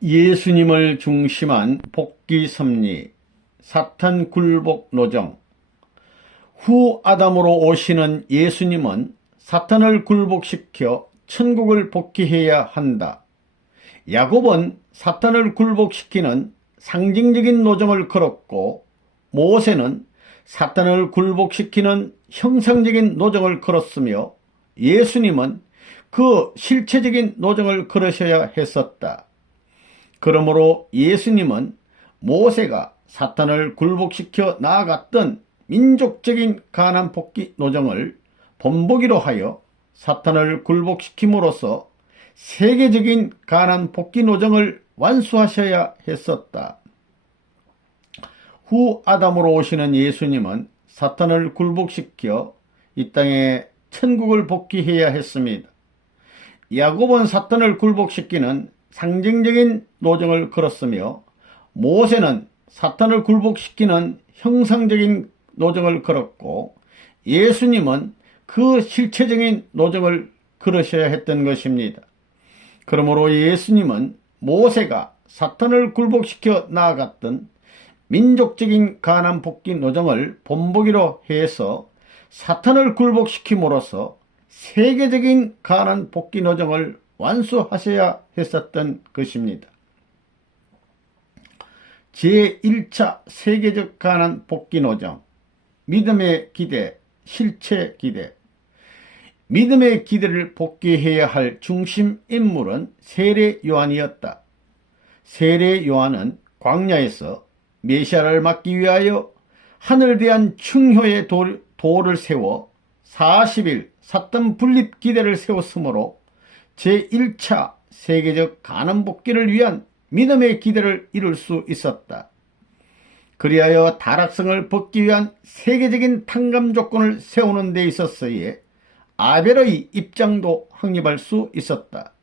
예수님을 중심한 복귀 섭리, 사탄 굴복 노정. 후 아담으로 오시는 예수님은 사탄을 굴복시켜 천국을 복귀해야 한다. 야곱은 사탄을 굴복시키는 상징적인 노정을 걸었고, 모세는 사탄을 굴복시키는 형상적인 노정을 걸었으며, 예수님은 그 실체적인 노정을 걸으셔야 했었다. 그러므로 예수님은 모세가 사탄을 굴복시켜 나아갔던 민족적인 가난 복귀 노정을 본보기로 하여 사탄을 굴복시킴으로써 세계적인 가난 복귀 노정을 완수하셔야 했었다. 후 아담으로 오시는 예수님은 사탄을 굴복시켜 이 땅에 천국을 복귀해야 했습니다. 야곱은 사탄을 굴복시키는 상징적인 노정을 걸었으며, 모세는 사탄을 굴복시키는 형상적인 노정을 걸었고, 예수님은 그 실체적인 노정을 걸으셔야 했던 것입니다. 그러므로 예수님은 모세가 사탄을 굴복시켜 나아갔던 민족적인 가난 복귀 노정을 본보기로 해서 사탄을 굴복시킴으로써 세계적인 가난 복귀 노정을 완수하셔야 했었던 것입니다. 제1차 세계적 가난 복귀 노정, 믿음의 기대, 실체 기대. 믿음의 기대를 복귀해야 할 중심 인물은 세례 요한이었다. 세례 요한은 광야에서 메시아를 맞기 위하여 하늘에 대한 충효의 도를 세워 40일 사탄 분립 기대를 세웠으므로 제1차 세계적 가난 복귀를 위한 믿음의 기대를 이룰 수 있었다. 그리하여 타락성을 벗기 위한 세계적인 탕감 조건을 세우는 데 있어서의 아벨의 입장도 확립할 수 있었다.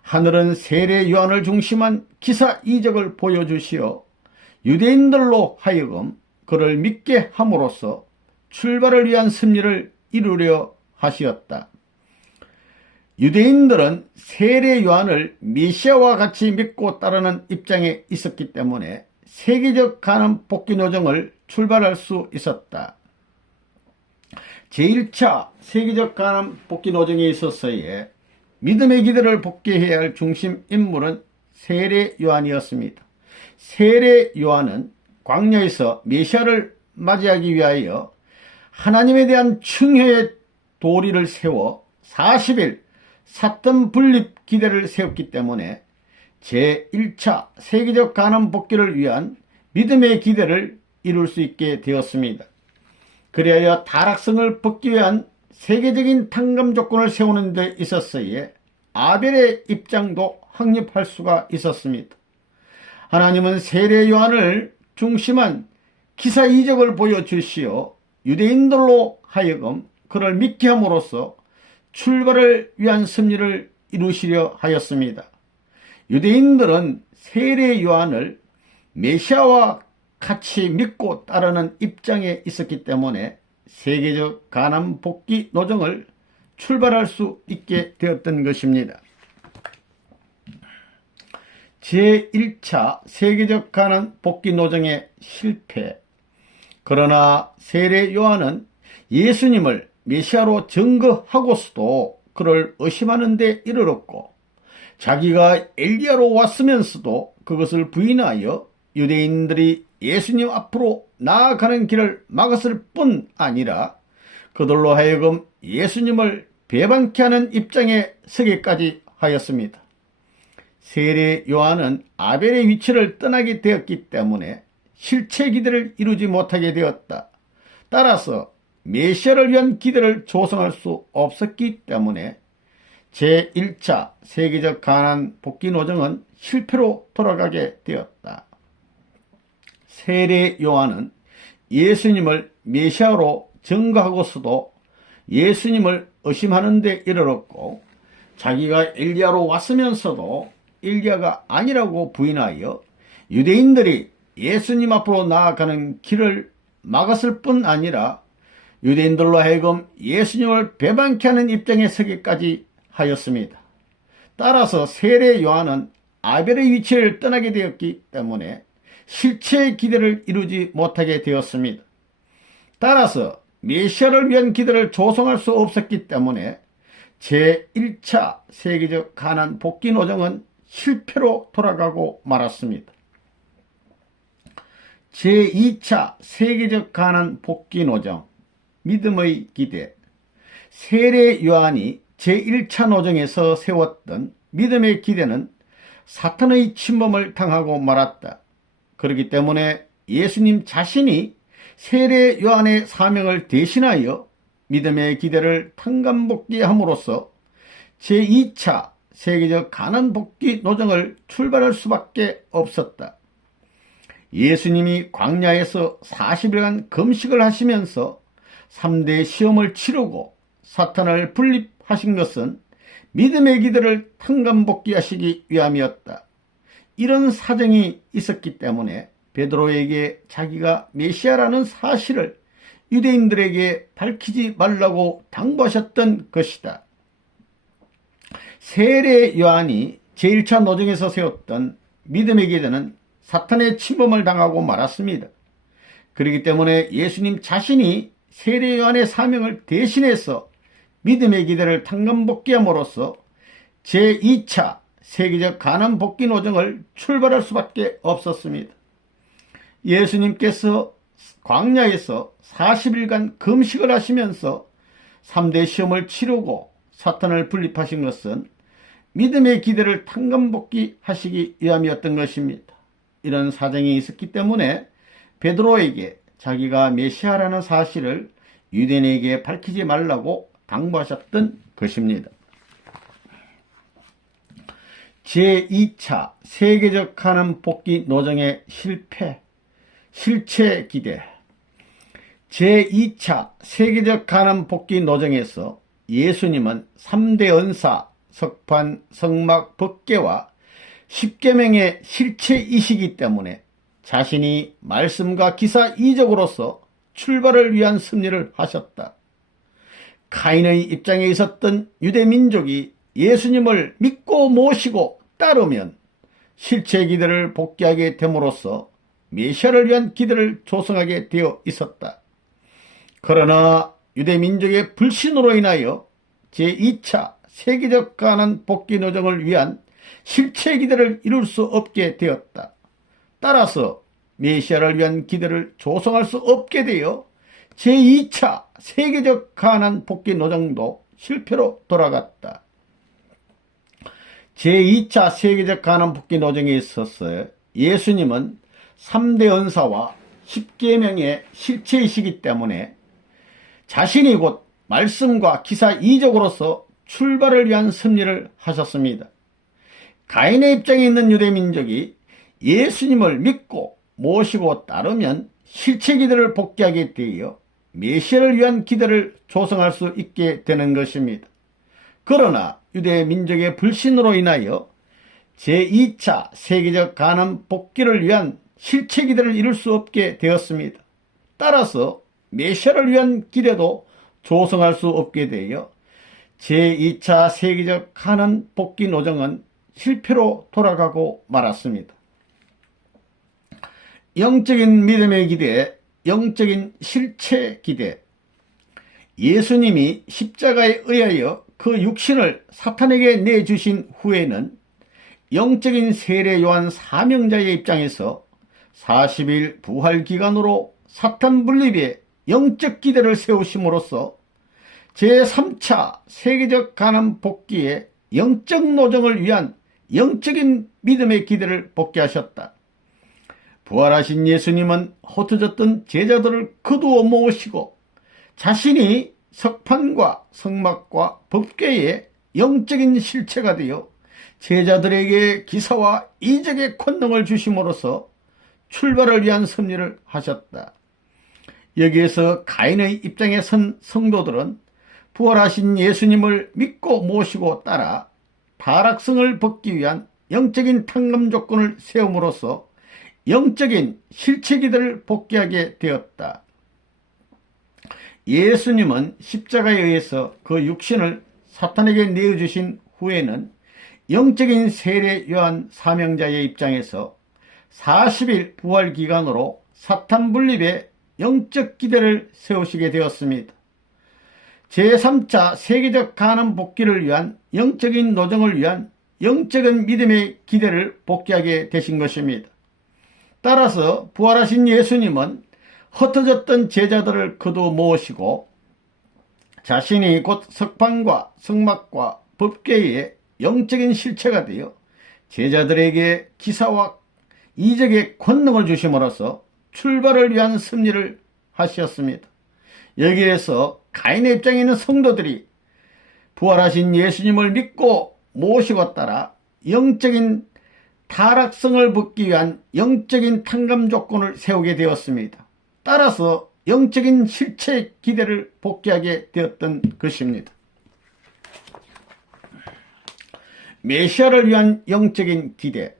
하늘은 세례 요한을 중심한 기사 이적을 보여주시어 유대인들로 하여금 그를 믿게 함으로써 출발을 위한 승리를 이루려 하시었다. 유대인들은 세례 요한을 메시아와 같이 믿고 따르는 입장에 있었기 때문에 세계적 가난 복귀 노정을 출발할 수 있었다. 제1차 세계적 가난 복귀 노정에 있어서의 믿음의 기대를 복귀해야 할 중심 인물은 세례 요한이었습니다. 세례 요한은 광야에서 메시아를 맞이하기 위하여 하나님에 대한 충효의 도리를 세워 40일 사탄 분립 기대를 세웠기 때문에 제1차 세계적 가난 복귀를 위한 믿음의 기대를 이룰 수 있게 되었습니다. 그리하여 타락성을 벗기 위한 세계적인 탕감 조건을 세우는 데 있어서의 아벨의 입장도 확립할 수가 있었습니다. 하나님은 세례 요한을 중심한 기사 이적을 보여주시어 유대인들로 하여금 그를 믿게 함으로써 출발을 위한 승리를 이루시려 하였습니다. 유대인들은 세례 요한을 메시아와 같이 믿고 따르는 입장에 있었기 때문에 세계적 가난 복귀 노정을 출발할 수 있게 되었던 것입니다. 제1차 세계적 가난 복귀 노정의 실패. 그러나 세례 요한은 예수님을 메시아로 증거하고서도 그를 의심하는 데 이르렀고, 자기가 엘리야로 왔으면서도 그것을 부인하여 유대인들이 예수님 앞으로 나아가는 길을 막았을 뿐 아니라 그들로 하여금 예수님을 배반케 하는 입장에 서기까지 하였습니다. 세례 요한은 아벨의 위치를 떠나게 되었기 때문에 실체 기대를 이루지 못하게 되었다. 따라서 메시아를 위한 기대를 조성할 수 없었기 때문에 제1차 세계적 가난 복귀 노정은 실패로 돌아가게 되었다. 세례 요한은 예수님을 메시아로 증거하고서도 예수님을 의심하는 데 이르렀고, 자기가 엘리야로 왔으면서도 엘리야가 아니라고 부인하여 유대인들이 예수님 앞으로 나아가는 길을 막았을 뿐 아니라 유대인들로 하여금 예수님을 배반케 하는 입장에 서기까지 하였습니다. 따라서 세례 요한은 아벨의 위치를 떠나게 되었기 때문에 실체의 기대를 이루지 못하게 되었습니다. 따라서 메시아를 위한 기대를 조성할 수 없었기 때문에 제1차 세계적 가난 복귀 노정은 실패로 돌아가고 말았습니다. 제2차 세계적 가난 복귀 노정, 믿음의 기대. 세례 요한이 제1차 노정에서 세웠던 믿음의 기대는 사탄의 침범을 당하고 말았다. 그렇기 때문에 예수님 자신이 세례 요한의 사명을 대신하여 믿음의 기대를 탕감복귀함으로써 제2차 세계적 가난 복귀 노정을 출발할 수밖에 없었다. 예수님이 광야에서 40일간 금식을 하시면서 3대 시험을 치르고 사탄을 분립하신 것은 믿음의 기대를 탕감복귀하시기 위함이었다. 이런 사정이 있었기 때문에 베드로에게 자기가 메시아라는 사실을 유대인들에게 밝히지 말라고 당부하셨던 것이다. 세례 요한이 제1차 노정에서 세웠던 믿음의 기대는 사탄의 침범을 당하고 말았습니다. 그렇기 때문에 예수님 자신이 세례 요한의 사명을 대신해서 믿음의 기대를 탕감복귀함으로써 제2차 세계적 가난 복귀 노정을 출발할 수밖에 없었습니다. 예수님께서 광야에서 40일간 금식을 하시면서 3대 시험을 치르고 사탄을 분립하신 것은 믿음의 기대를 탕감복귀하시기 위함이었던 것입니다. 이런 사정이 있었기 때문에 베드로에게 자기가 메시아라는 사실을 유대인에게 밝히지 말라고 당부하셨던 것입니다. 제2차 세계적 가난 복귀 노정의 실패, 실체 기대. 제2차 세계적 가난 복귀 노정에서 예수님은 3대 은사, 석판, 성막, 법궤와 십계명의 실체이시기 때문에 자신이 말씀과 기사 이적으로서 출발을 위한 섭리를 하셨다. 카인의 입장에 있었던 유대민족이 예수님을 믿고 모시고 따르면 실체 기대를 복귀하게 됨으로써 메시아를 위한 기대를 조성하게 되어 있었다. 그러나 유대민족의 불신으로 인하여 제2차 세계적 가난 복귀 노정을 위한 실체 기대를 이룰 수 없게 되었다. 따라서 메시아를 위한 기대를 조성할 수 없게 되어 제2차 세계적 가난 복귀 노정도 실패로 돌아갔다. 제2차 세계적 가난 복귀 노정에 있어서 예수님은 3대 은사와 십계명의 실체이시기 때문에 자신이 곧 말씀과 기사 이적으로서 출발을 위한 섭리를 하셨습니다. 가인의 입장에 있는 유대민족이 예수님을 믿고 모시고 따르면 실체 기대를 복귀하게 되어 메시아를 위한 기대를 조성할 수 있게 되는 것입니다. 그러나 유대민족의 불신으로 인하여 제2차 세계적 가난 복귀를 위한 실체 기대를 이룰 수 없게 되었습니다. 따라서 메시아를 위한 기대도 조성할 수 없게 되어 제2차 세계적 가난 복귀 노정은 실패로 돌아가고 말았습니다. 영적인 믿음의 기대, 영적인 실체 기대. 예수님이 십자가에 의하여 그 육신을 사탄에게 내주신 후에는 영적인 세례 요한 사명자의 입장에서 40일 부활 기간으로 사탄 분립에 영적 기대를 세우심으로써 제3차 세계적 가난 복귀의 영적 노정을 위한 영적인 믿음의 기대를 복귀하셨다. 부활하신 예수님은 흩어졌던 제자들을 거두어 모으시고 자신이 석판과 성막과 법궤의 영적인 실체가 되어 제자들에게 기사와 이적의 권능을 주심으로써 출발을 위한 섭리를 하셨다. 여기에서 가인의 입장에 선 성도들은 부활하신 예수님을 믿고 모시고 따라 타락성을 벗기 위한 영적인 탕감 조건을 세움으로써 영적인 실체 기대를 복귀하게 되었다. 예수님은 십자가에 의해서 그 육신을 사탄에게 내어주신 후에는 영적인 세례 요한 사명자의 입장에서 40일 부활 기간으로 사탄 분립에 영적 기대를 세우시게 되었습니다. 제3차 세계적 가난 복귀를 위한 영적인 노정을 위한 영적인 믿음의 기대를 복귀하게 되신 것입니다. 따라서 부활하신 예수님은 흩어졌던 제자들을 거두 모으시고 자신이 곧 석방과 성막과 법궤의 영적인 실체가 되어 제자들에게 기사와 이적의 권능을 주심으로써 출발을 위한 승리를 하셨습니다. 여기에서 가인의 입장에 있는 성도들이 부활하신 예수님을 믿고 모시고 따라 영적인 타락성을 벗기 위한 영적인 탕감 조건을 세우게 되었습니다. 따라서 영적인 실체 기대를 복귀하게 되었던 것입니다. 메시아를 위한 영적인 기대,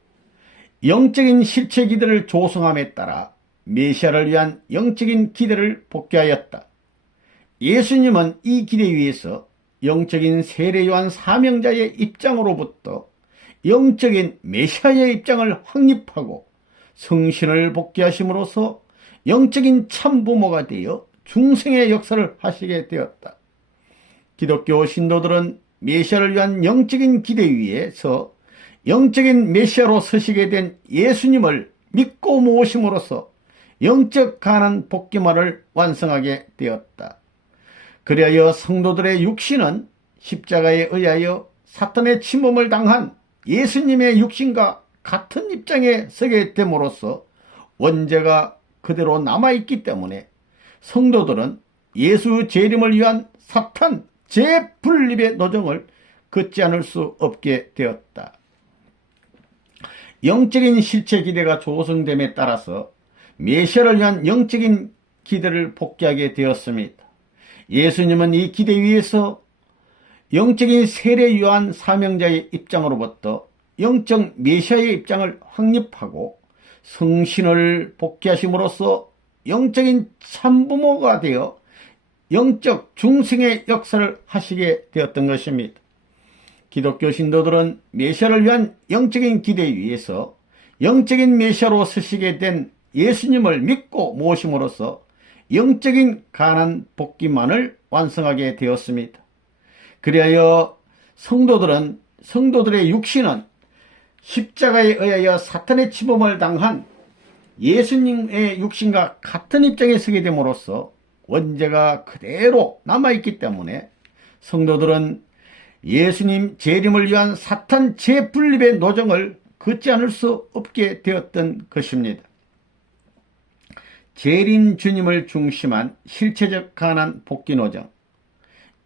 영적인 실체 기대를 조성함에 따라 메시아를 위한 영적인 기대를 복귀하였다. 예수님은 이 기대 위에서 영적인 세례 요한 사명자의 입장으로부터 영적인 메시아의 입장을 확립하고 성신을 복귀하심으로써 영적인 참부모가 되어 중생의 역사를 하시게 되었다. 기독교 신도들은 메시아를 위한 영적인 기대 위에서 영적인 메시아로 서시게 된 예수님을 믿고 모심으로써 영적 가난 복귀만을 완성하게 되었다. 그리하여 성도들의 육신은 십자가에 의하여 사탄의 침범을 당한 예수님의 육신과 같은 입장에 서게 됨으로써 원죄가 그대로 남아있기 때문에 성도들은 예수 재림을 위한 사탄 재분립의 노정을 걷지 않을 수 없게 되었다. 영적인 실체 기대가 조성됨에 따라서 메시아를 위한 영적인 기대를 복귀하게 되었습니다. 예수님은 이 기대 위에서 영적인 세례 요한 사명자의 입장으로부터 영적 메시아의 입장을 확립하고 성신을 복귀하심으로써 영적인 참부모가 되어 영적 중생의 역사를 하시게 되었던 것입니다. 기독교 신도들은 메시아를 위한 영적인 기대 위에서 영적인 메시아로 서시게 된 예수님을 믿고 모심으로써 영적인 가난 복귀만을 완성하게 되었습니다. 그리하여 성도들의 육신은 십자가에 의하여 사탄의 침범을 당한 예수님의 육신과 같은 입장에 서게 됨으로써 원죄가 그대로 남아있기 때문에 성도들은 예수님 재림을 위한 사탄 재분립의 노정을 걷지 않을 수 없게 되었던 것입니다. 재림 주님을 중심한 실체적 가난 복귀 노정.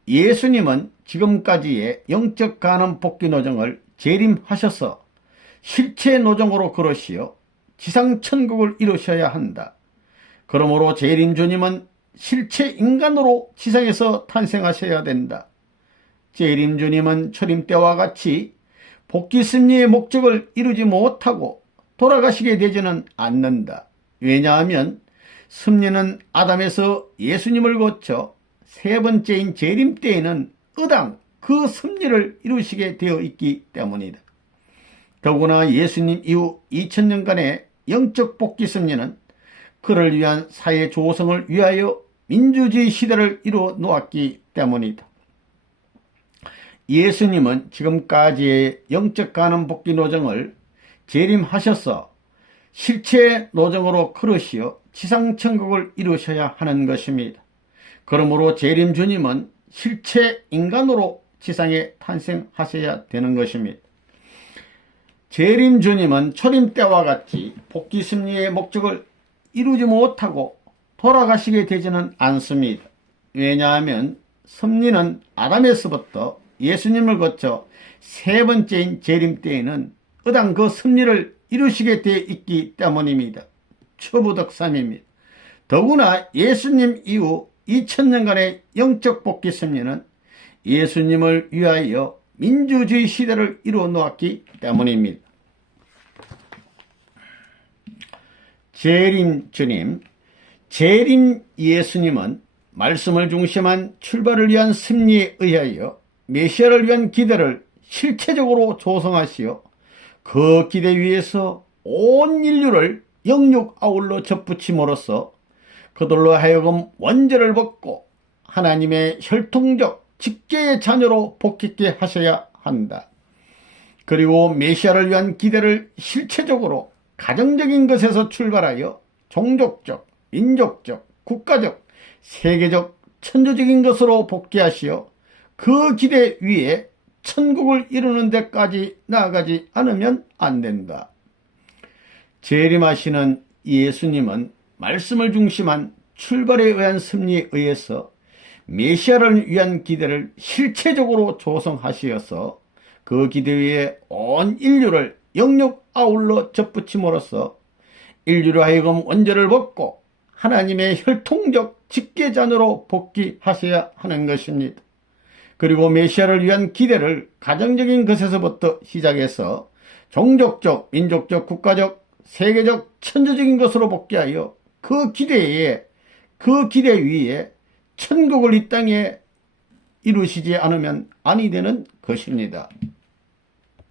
예수님은 지금까지의 영적 가난 복귀 노정을 재림하셔서 실체 노정으로 걸으시어 지상 천국을 이루셔야 한다. 그러므로 재림 주님은 실체 인간으로 지상에서 탄생하셔야 된다. 재림 주님은 초림 때와 같이 복귀 승리의 목적을 이루지 못하고 돌아가시게 되지는 않는다. 왜냐하면 승리는 아담에서 예수님을 거쳐 세 번째인 재림 때에는 의당 그 승리를 이루시게 되어 있기 때문이다. 더구나 예수님 이후 2000년간의 영적 복귀 승리는 그를 위한 사회 조성을 위하여 민주주의 시대를 이루어 놓았기 때문이다. 예수님은 지금까지의 영적 가난 복귀 노정을 재림하셔서 실체 노정으로 걸으시어 지상천국을 이루셔야 하는 것입니다. 그러므로 재림 주님은 실체 인간으로 지상에 탄생하셔야 되는 것입니다. 재림 주님은 초림 때와 같이 복귀 승리의 목적을 이루지 못하고 돌아가시게 되지는 않습니다. 왜냐하면 섭리는 아담에서부터 예수님을 거쳐 세 번째인 재림 때에는 의당 그 섭리를 이루시게 되어 있기 때문입니다. 초부덕삼입니다. 더구나 예수님 이후 2000년간의 영적 복귀 섭리는 예수님을 위하여 민주주의 시대를 이루어 놓았기 때문입니다. 재림 주님, 재림 예수님은 말씀을 중심한 출발을 위한 승리에 의하여 메시아를 위한 기대를 실체적으로 조성하시어 그 기대 위에서 온 인류를 영육 아울러 접붙임으로써 그들로 하여금 원죄를 벗고 하나님의 혈통적 직계의 자녀로 복귀게 하셔야 한다. 그리고 메시아를 위한 기대를 실체적으로 가정적인 것에서 출발하여 종족적, 민족적, 국가적, 세계적, 천주적인 것으로 복귀하시어 그 기대 위에 천국을 이루는 데까지 나아가지 않으면 안 된다. 재림하시는 예수님은 말씀을 중심한 출발에 의한 섭리에 의해서 메시아를 위한 기대를 실체적으로 조성하시어서 그 기대 위에 온 인류를 영육 아울러 접붙임으로써 인류로 하여금 원죄를 벗고 하나님의 혈통적 직계자녀로 복귀하셔야 하는 것입니다. 그리고 메시아를 위한 기대를 가정적인 것에서부터 시작해서 종족적, 민족적, 국가적, 세계적, 천주적인 것으로 복귀하여 그 기대 위에 천국을 이 땅에 이루시지 않으면 아니 되는 것입니다.